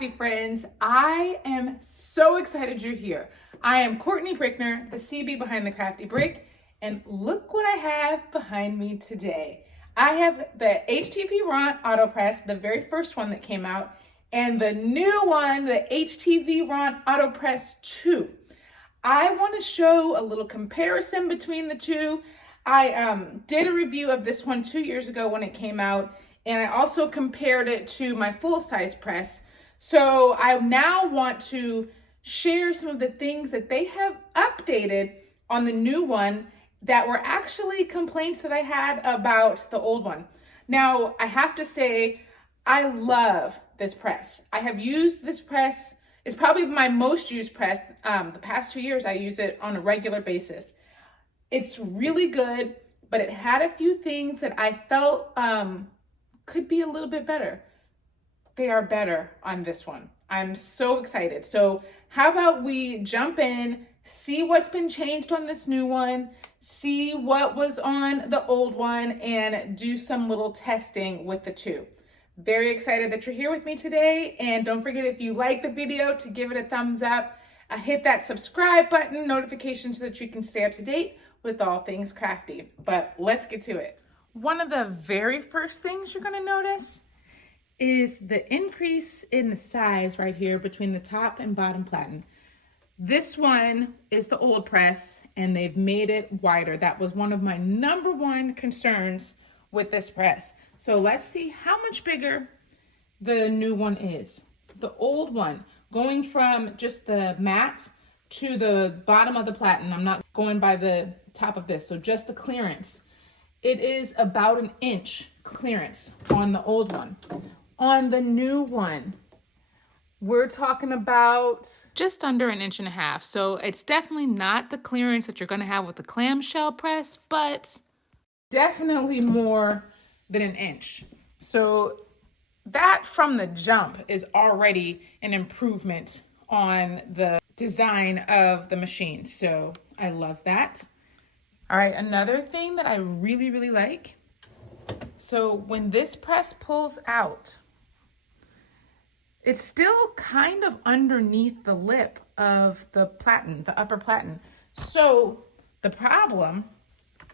crafty friends. I am so excited you're here. I am Courtney Brickner, the CB behind the Crafty Brick, and look what I have behind me today. I have the HTVRont Autopress, the very first one that came out, and the new one, the HTVRont Autopress 2. I want to show a little comparison between the two. I did a review of this one 2 years ago when it came out, and I also compared it to my full-size press. So I now want to share some of the things that they have updated on the new one that were actually complaints that I had about the old one. Now, I have to say, I love this press. I have used this press. It's probably my most used press. The past 2 years, I use it on a regular basis. It's really good, but it had a few things that I felt could be a little bit better. They are better on this one. I'm so excited. So how about we jump in, see what's been changed on this new one, see what was on the old one, and do some little testing with the two. Very excited that you're here with me today. And don't forget, if you like the video, to give it a thumbs up, hit that subscribe button, notifications, so that you can stay up to date with all things crafty. But let's get to it. One of the very first things you're gonna notice is the increase in the size right here between the top and bottom platen. This one is the old press and they've made it wider. That was one of my #1 concerns with this press. So let's see how much bigger the new one is. The old one, going from just the mat to the bottom of the platen. I'm not going by the top of this, so just the clearance. It is about 1 inch clearance on the old one. On the new one, we're talking about just under 1.5 inches. So it's definitely not the clearance that you're gonna have with the clamshell press, but definitely more than 1 inch. So that from the jump is already an improvement on the design of the machine. So I love that. All right, another thing that I really like. So when this press pulls out, it's still kind of underneath the lip of the platen, the upper platen. So the problem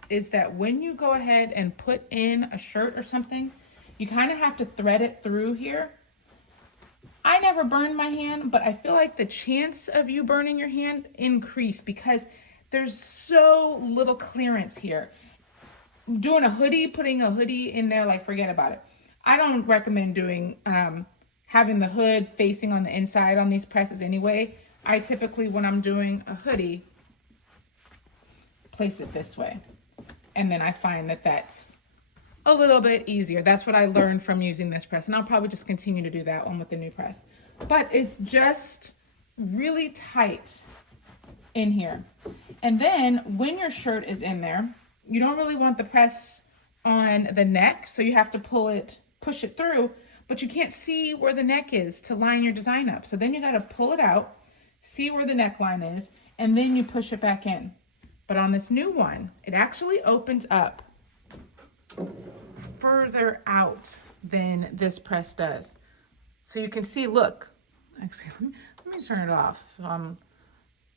is that when you go ahead and put in a shirt or something, you kind of have to thread it through here. I never burned my hand, but I feel like the chance of you burning your hand increased because there's so little clearance here. Doing a hoodie, putting a hoodie in there, like, forget about it. I don't recommend doing, having the hood facing on the inside on these presses anyway. I typically, when I'm doing a hoodie, place it this way. And then I find that that's a little bit easier. That's what I learned from using this press. And I'll probably just continue to do that one with the new press. But it's just really tight in here. And then when your shirt is in there, you don't really want the press on the neck. So you have to push it through, but you can't see where the neck is to line your design up. So then you got to pull it out, see where the neckline is, and then you push it back in. But on this new one, it actually opens up further out than this press does. So you can see, look, actually, let me turn it off so I'm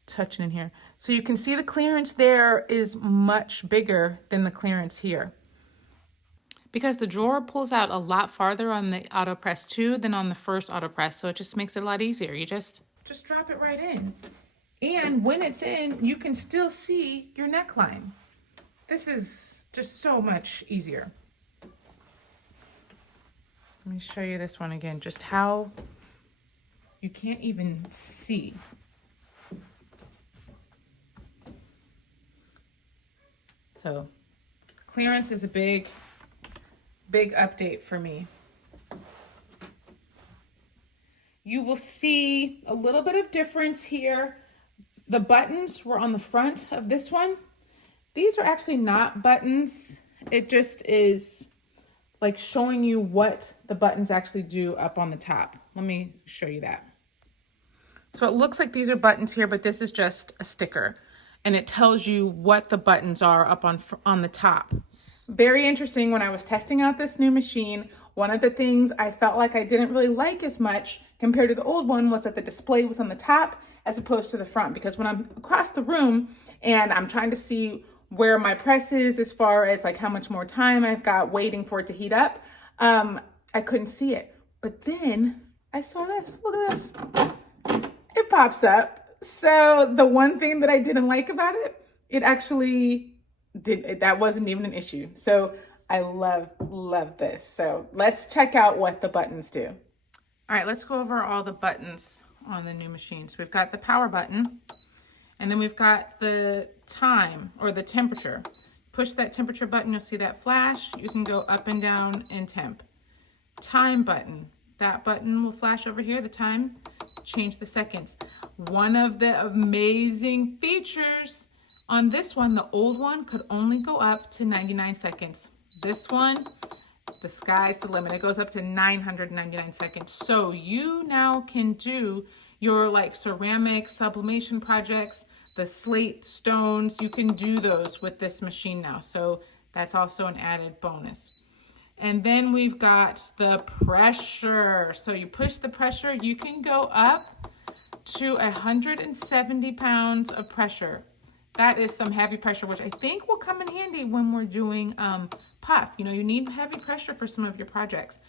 touching in here. So you can see the clearance there is much bigger than the clearance here. Because the drawer pulls out a lot farther on the Autopress 2 than on the first Autopress, so it just makes it a lot easier. You just drop it right in. And when it's in, you can still see your neckline. This is just so much easier. Let me show you this one again, just how you can't even see. So clearance is a big update for me. You will see a little bit of difference here. The buttons were on the front of this one. These are actually not buttons. It just is like showing you what the buttons actually do up on the top. Let me show you that. So it looks like these are buttons here, but this is just a sticker. And it tells you what the buttons are up on the top. Very interesting. When I was testing out this new machine, One of the things I felt like I didn't really like as much compared to the old one was that the display was on the top as opposed to the front, because when I'm across the room and I'm trying to see where my press is as far as like how much more time I've got waiting for it to heat up, I couldn't see it. But then I saw this, look at this, it pops up. So the one thing that I didn't like about it, it actually that wasn't even an issue. So I love this. So let's check out what the buttons do. All right, let's go over all the buttons on the new machine. So we've got the power button, and then we've got the time or the temperature. Push that temperature button, you'll see that flash. You can go up and down in temp. Time button, that button will flash over here, the time, change the seconds. One of the amazing features on this one, the old one could only go up to 99 seconds. This one, the sky's the limit. It goes up to 999 seconds. So you now can do your like ceramic sublimation projects, the slate stones, you can do those with this machine now. So that's also an added bonus. And then we've got the pressure. So you push the pressure, you can go up to 170 pounds of pressure. That is some heavy pressure, which I think will come in handy when we're doing puff. You know, you need heavy pressure for some of your projects.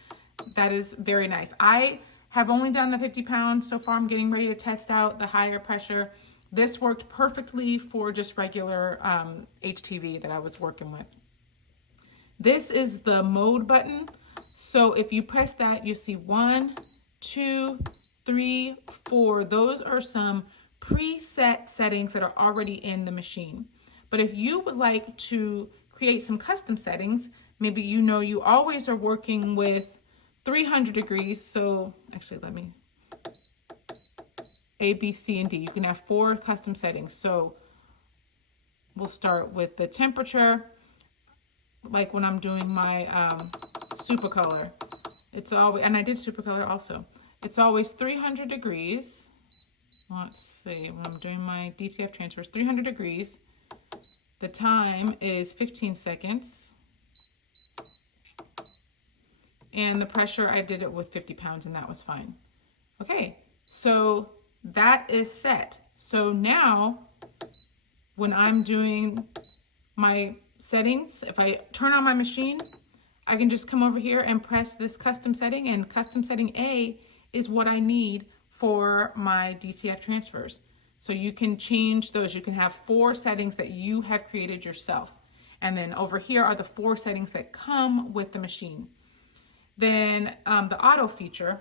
That is very nice. I have only done the 50 pounds so far. I'm getting ready to test out the higher pressure. This worked perfectly for just regular HTV that I was working with. This is the mode button. So if you press that, you see 1, 2, 3, 4. Those are some preset settings that are already in the machine. But if you would like to create some custom settings, maybe you know you always are working with 300 degrees. So actually, let me, A, B, C, and D. You can have 4 custom settings. So we'll start with the temperature. Like when I'm doing my super color, it's always, and I did super color also, it's always 300 degrees. Let's see, when I'm doing my DTF transfers, 300 degrees. The time is 15 seconds. And the pressure, I did it with 50 pounds and that was fine. Okay, so that is set. So now when I'm doing my settings, if I turn on my machine, I can just come over here and press this custom setting, and custom setting A is what I need for my DTF transfers. So you can change those. You can have 4 settings that you have created yourself. And then over here are the 4 settings that come with the machine. Then the auto feature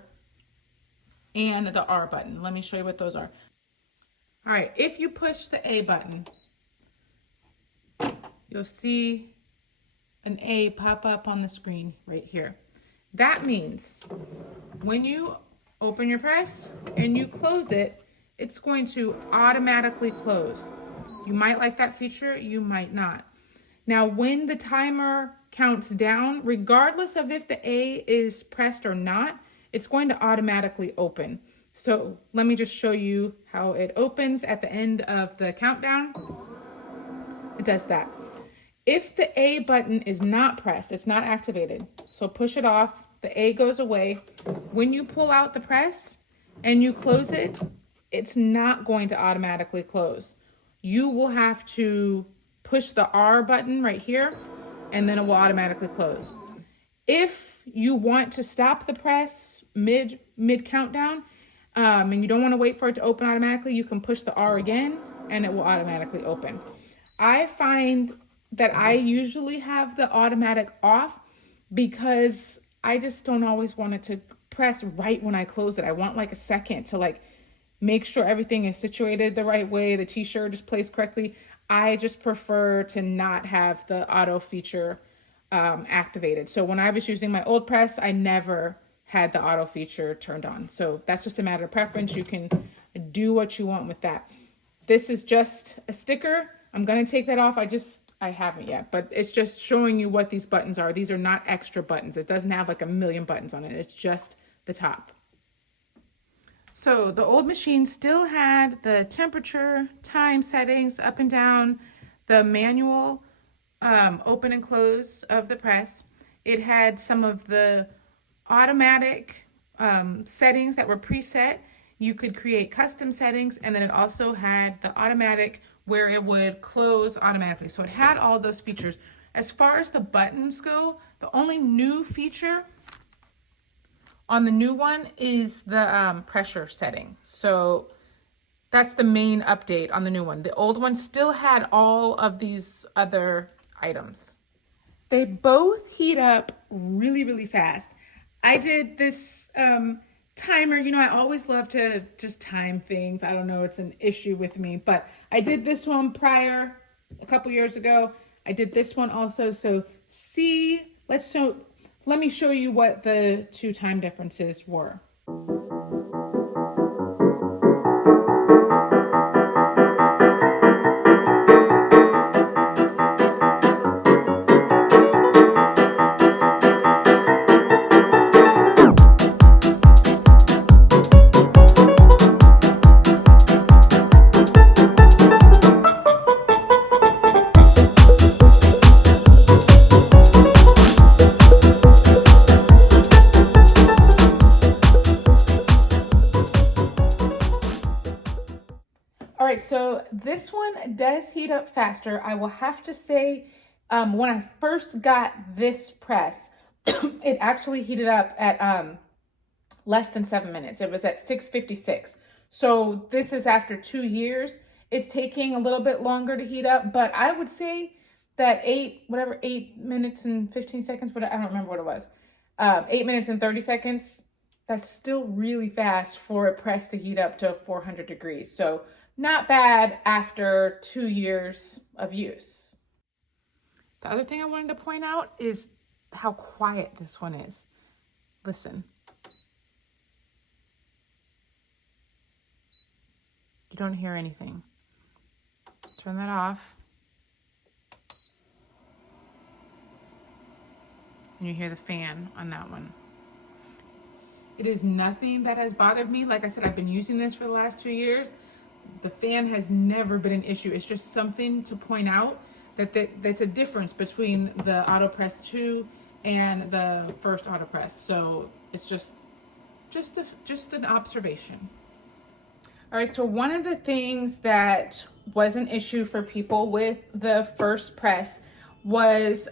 and the R button. Let me show you what those are. All right, if you push the A button, you'll see an A pop up on the screen right here. That means when you open your press and you close it, it's going to automatically close. You might like that feature, you might not. Now, when the timer counts down, regardless of if the A is pressed or not, it's going to automatically open. So let me just show you how it opens at the end of the countdown. It does that. If the A button is not pressed, it's not activated. So push it off, the A goes away. When you pull out the press and you close it, it's not going to automatically close. You will have to push the R button right here, and then it will automatically close. If you want to stop the press mid countdown, and you don't want to wait for it to open automatically, you can push the R again, and it will automatically open. I find that I usually have the automatic off because I just don't always want it to press right when I close it. I want like a second to like make sure everything is situated the right way, the t-shirt is placed correctly. I just prefer to not have the auto feature activated. So when I was using my old press, I never had the auto feature turned on. So that's just a matter of preference. You can do what you want with that. This is just a sticker. I'm gonna take that off. I haven't yet, but it's just showing you what these buttons are. These are not extra buttons. It doesn't have like a million buttons on it. It's just the top. So the old machine still had the temperature, time settings, up and down, the manual open and close of the press. It had some of the automatic settings that were preset. You could create custom settings, and then it also had the automatic where it would close automatically. So it had all those features. As far as the buttons go, the only new feature on the new one is the pressure setting. So that's the main update on the new one. The old one still had all of these other items. They both heat up really, really fast. I did this timer. You know, I always love to just time things. I don't know, it's an issue with me, but I did this one prior, a couple years ago. I did this one also. So see, let me show you what the two time differences were. All right, so this one does heat up faster. I will have to say, when I first got this press, it actually heated up at less than 7 minutes. It was at 6:56. So this is after 2 years. It's taking a little bit longer to heat up, but I would say that 8 minutes and 15 seconds, but I don't remember what it was. 8 minutes and 30 seconds. That's still really fast for a press to heat up to 400 degrees. So not bad after 2 years of use. The other thing I wanted to point out is how quiet this one is. Listen. You don't hear anything. Turn that off. And you hear the fan on that one. It is nothing that has bothered me. Like I said, I've been using this for the last 2 years. The fan has never been an issue. It's just something to point out that's a difference between the AutoPress 2 and the first AutoPress. So it's just an observation. All right, so one of the things that was an issue for people with the first press was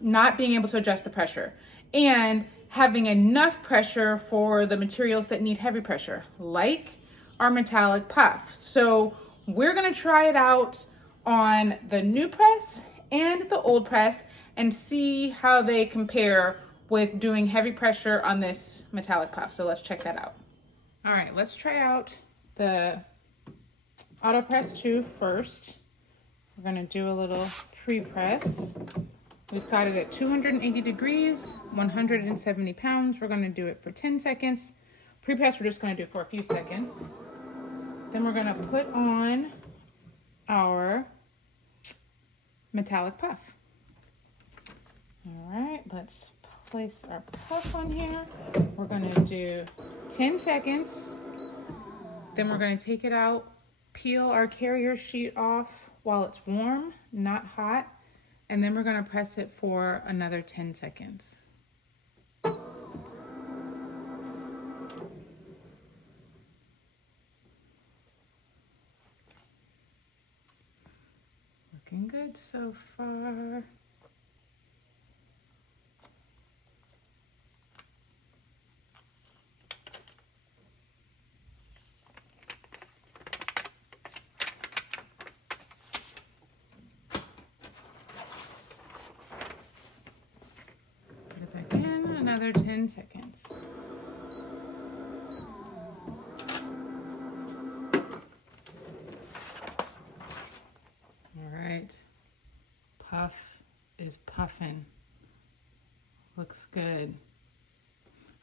not being able to adjust the pressure and having enough pressure for the materials that need heavy pressure, like our metallic puff. So we're gonna try it out on the new press and the old press and see how they compare with doing heavy pressure on this metallic puff. So let's check that out. All right, let's try out the AutoPress 2 first. We're gonna do a little pre-press. We've got it at 280 degrees, 170 pounds. We're gonna do it for 10 seconds. Pre-press, we're just gonna do for a few seconds. Then we're gonna put on our metallic puff. All right, let's place our puff on here. We're gonna do 10 seconds. Then we're gonna take it out, peel our carrier sheet off while it's warm, not hot, and then we're gonna press it for another 10 seconds. Looking good so far. Put it back in, another 10 seconds. Puff is puffing. Looks good.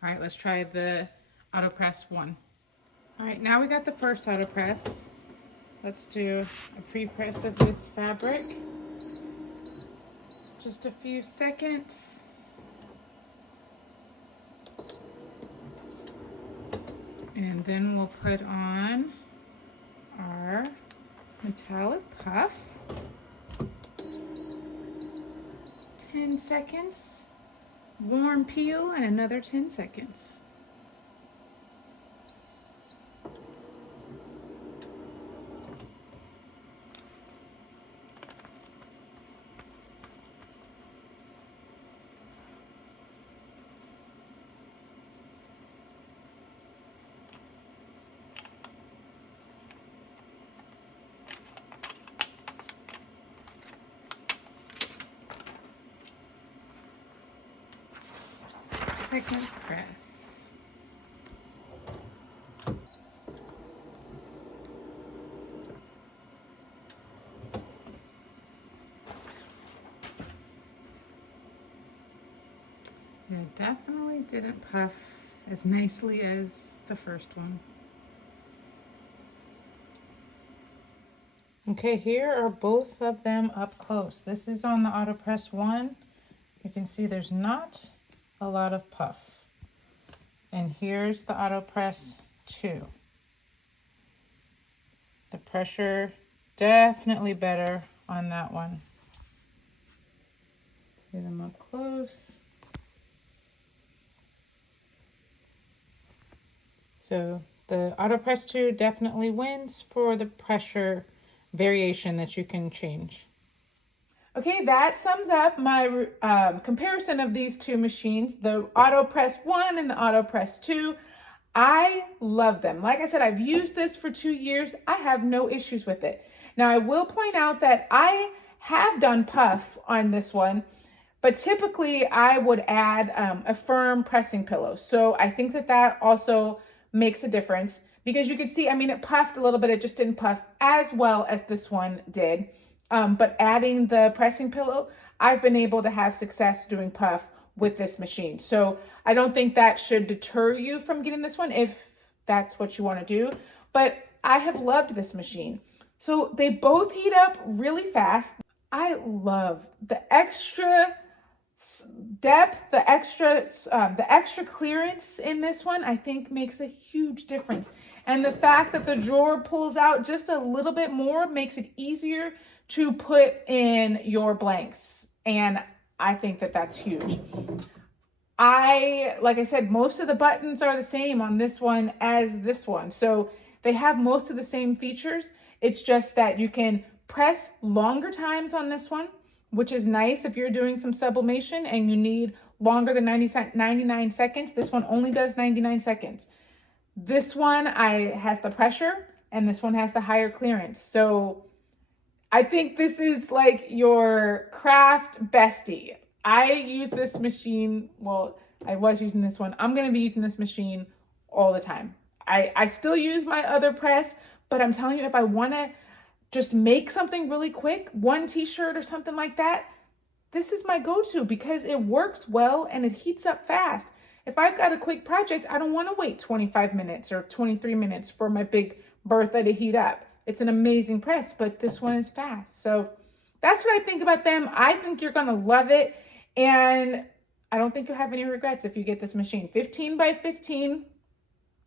All right, let's try the AutoPress 1. All right, now we got the first AutoPress. Let's do a pre-press of this fabric. Just a few seconds. And then we'll put on our metallic puff. 10 seconds. warm peel and another 10 seconds. Second press. It definitely didn't puff as nicely as the first one. Okay, here are both of them up close. This is on the Autopress 1. You can see there's not a lot of puff. And here's the Autopress 2. The pressure definitely better on that one. See them up close. So the Autopress 2 definitely wins for the pressure variation that you can change. Okay, that sums up my comparison of these two machines, the Autopress 1 and the Autopress 2. I love them. Like I said, I've used this for 2 years. I have no issues with it. Now, I will point out that I have done puff on this one, but typically I would add a firm pressing pillow. So I think that that also makes a difference because you can see, I mean, it puffed a little bit. It just didn't puff as well as this one did. But adding the pressing pillow, I've been able to have success doing puff with this machine. So I don't think that should deter you from getting this one if that's what you want to do. But I have loved this machine. So they both heat up really fast. I love the extra depth, the extra clearance in this one, I think makes a huge difference. And the fact that the drawer pulls out just a little bit more makes it easier to put in your blanks. And I think that that's huge. Like I said, most of the buttons are the same on this one as this one. So they have most of the same features. It's just that you can press longer times on this one, which is nice if you're doing some sublimation and you need longer than 99 seconds. This one only does 99 seconds. This one has the pressure and this one has the higher clearance. So I think this is like your craft bestie. I use this machine, well, I was using this one. I'm gonna be using this machine all the time. I still use my other press, but I'm telling you, if I wanna just make something really quick, one t-shirt or something like that, this is my go-to because it works well and it heats up fast. If I've got a quick project, I don't wanna wait 25 minutes or 23 minutes for my big Bertha to heat up. It's an amazing press, but this one is fast. So that's what I think about them. I think you're gonna love it. And I don't think you'll have any regrets if you get this machine. 15 by 15.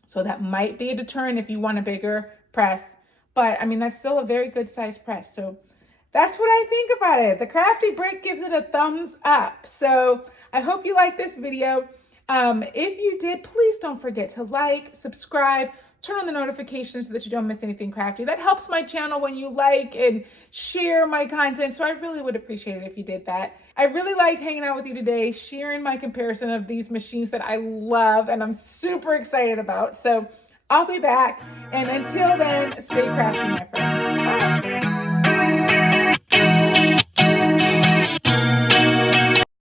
So that might be a deterrent if you want a bigger press. But I mean, that's still a very good size press. So that's what I think about it. The Crafty Brick gives it a thumbs up. So I hope you like this video. If you did, please don't forget to like, subscribe, turn on the notifications so that you don't miss anything crafty. That helps my channel when you like and share my content. So I really would appreciate it if you did that. I really liked hanging out with you today, sharing my comparison of these machines that I love and I'm super excited about. So I'll be back. And until then, stay crafty, my friends. Bye.